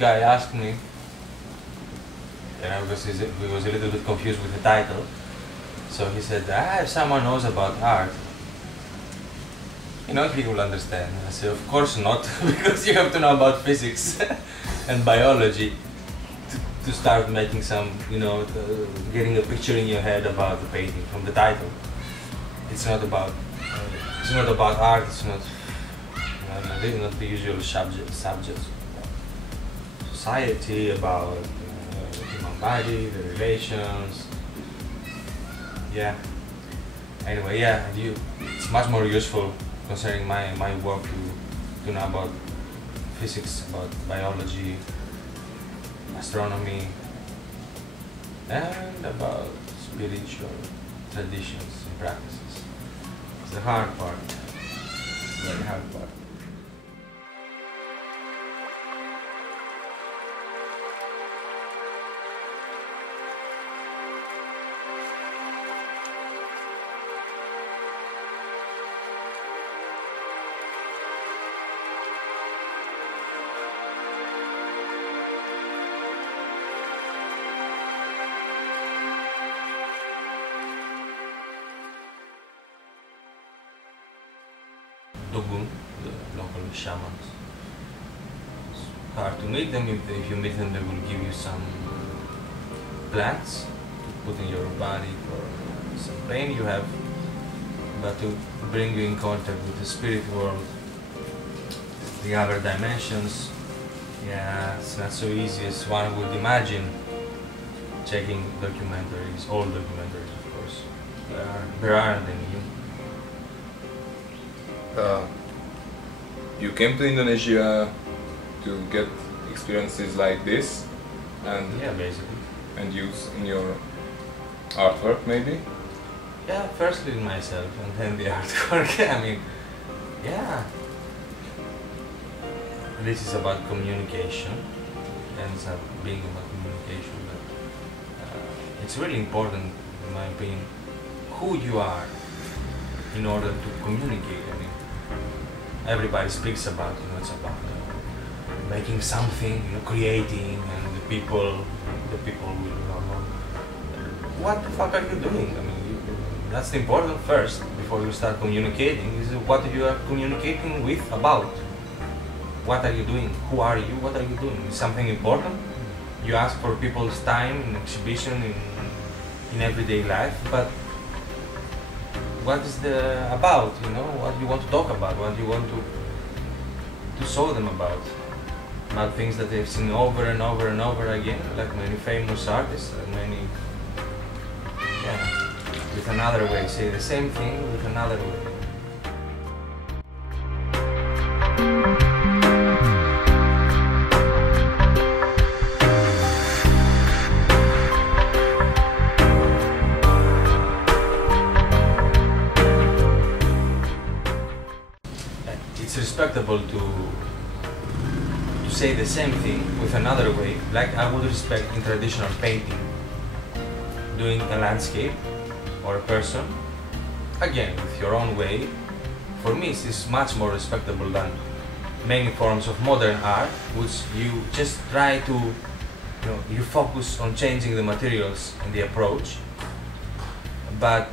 guy asked me, because he was a little bit confused with the title, so he said, if someone knows about art, he will understand. I said, of course not, because you have to know about physics and biology to start making some, getting a picture in your head about the painting from the title. It's not about art. It's not the usual subjects. Society, about the human body, the relations. Yeah. Anyway, yeah, it's much more useful concerning my work to know about physics, about biology, astronomy, and about spiritual traditions and practices. It's the hard part, very hard part. Dogun, the local shamans. It's hard to meet them. If you meet them, they will give you some plants to put in your body for some pain you have, but to bring you in contact with the spirit world, the other dimensions, yeah, it's not so easy as one would imagine. Checking documentaries, old documentaries, of course, there aren't any. You came to Indonesia to get experiences like this, and yeah, basically, and use in your artwork, maybe. Yeah, firstly in myself, and then the artwork. I mean, yeah, this is about communication, and it's being about communication. But it's really important, in my opinion, who you are in order to communicate. I mean, everybody speaks about, it's about making something, creating, and the people will what the fuck are you doing? I mean, that's the important first, before you start communicating, is what you are communicating with, about. What are you doing? Who are you? What are you doing? Is something important? You ask for people's time in exhibition, in everyday life, but what is the about, what you want to talk about, what you want to show them about things that they've seen over and over and over again, like many famous artists, and many, yeah, with another way, say the same thing with another way. It's respectable to say the same thing with another way, like I would respect in traditional painting, doing a landscape or a person, again with your own way. For me, this is much more respectable than many forms of modern art, which you just try to, you focus on changing the materials and the approach, but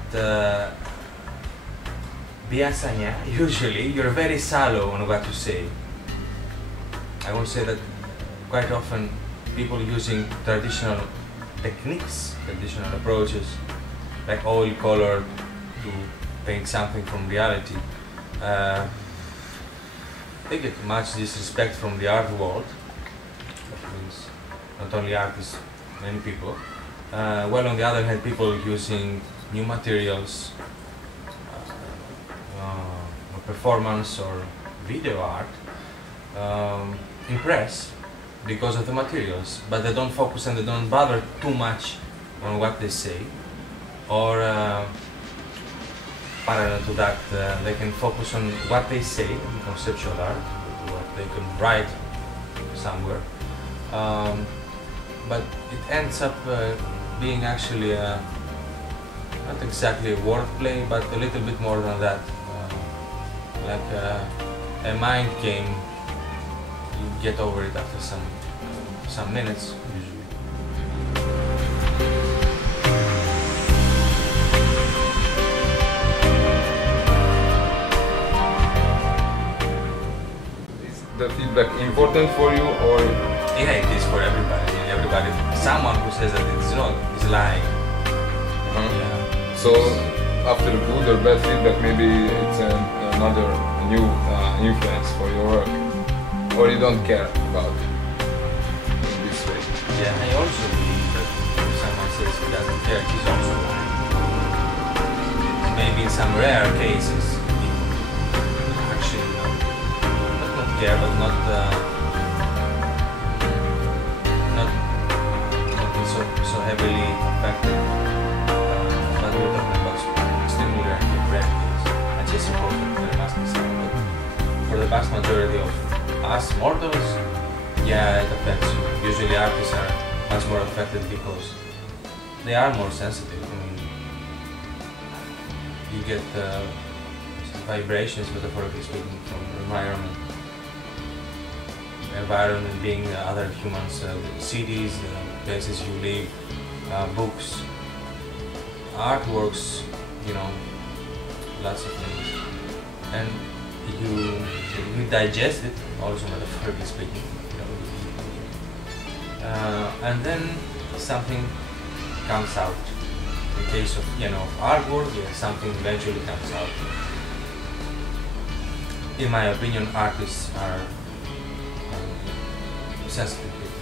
biasanya, usually, you're very shallow on what you say. I will say that quite often people using traditional techniques, traditional approaches, like oil color to paint something from reality, they get much disrespect from the art world. That means not only artists, many people. Well, on the other hand, people using new materials, performance or video art, impress because of the materials, but they don't focus and they don't bother too much on what they say, or parallel to that, they can focus on what they say in conceptual art, what they can write somewhere, but it ends up being actually not exactly a wordplay, but a little bit more than that. Like a mind game, you get over it after some some minutes usually. Is the feedback important for you, or Yeah, it is for everybody. I mean, everybody. Someone who says that it's not is lying. Yeah. so after good or bad feedback, maybe it's another new influence for your work, or you don't care about it in this way? Yeah, I also believe that if someone says he doesn't care, he's also lying. Maybe in some rare cases, he actually not care, but not so heavily affected. But we're talking about extremely rare cases. I just suppose that there must be some, but for the vast majority of us mortals, yeah, it affects you. Usually artists are much more affected because they are more sensitive. I mean, you get some vibrations, metaphorically speaking, from the environment. Environment being other humans, cities, places you live, books, artworks, you know, lots of things. And you digest it, also metaphorically speaking, you know. And then something comes out. In case of, you know, artwork, yeah, something eventually comes out. In my opinion, artists are sensitive people.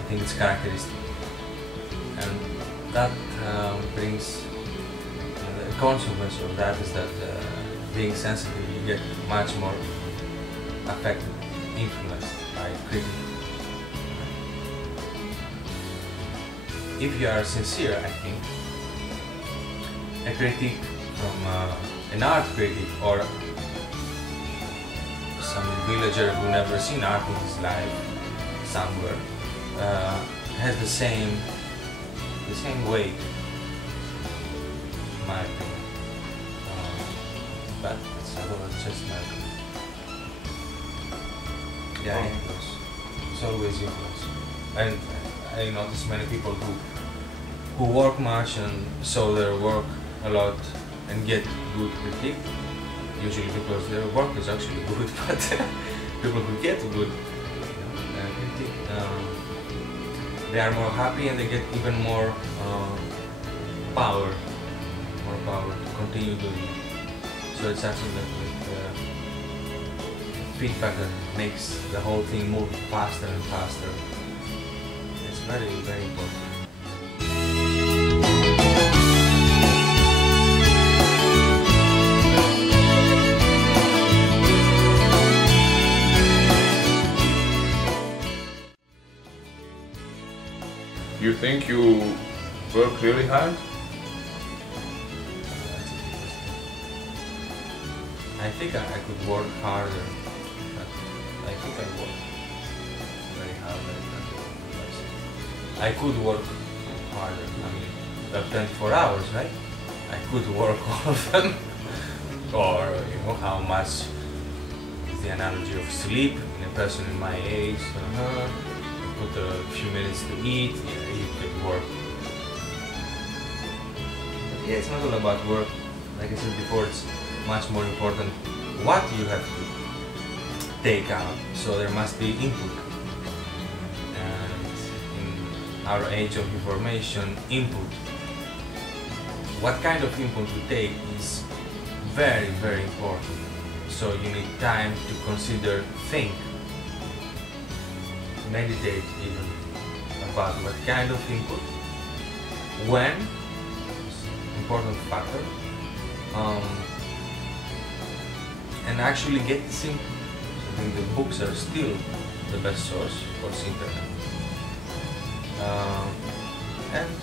I think it's characteristic, and that brings the consequence of that is that being sensitive, you get much more affected, influenced by critics. If you are sincere, I think a critic from an art critic or some villager who never seen art in his life somewhere has the same weight, in my opinion. But it's just my opinion. Yeah, influence. It's always influence. And I notice many people who work much and show their work a lot and get good critique. Usually because their work is actually good, but people who get good critique, they are more happy and they get even more power to continue doing it. So it's actually like feedback that makes the whole thing move faster and faster. It's very, very important. You think you work really hard? I think I could work harder, but I think I work very hard. I could work harder. I mean, we have 24 hours, right? I could work all of them. Or, you know, how much is the analogy of sleep in a person in my age? Put a few minutes to eat, yeah, you could work. But yeah, it's not all about work. Like I said before, it's much more important what you have to take out. So there must be input. And in our age of information, input, what kind of input you take is very, very important. So you need time to consider, think, meditate even about what kind of input, when, important factor, and actually get this input. I think the books are still the best source for internet. And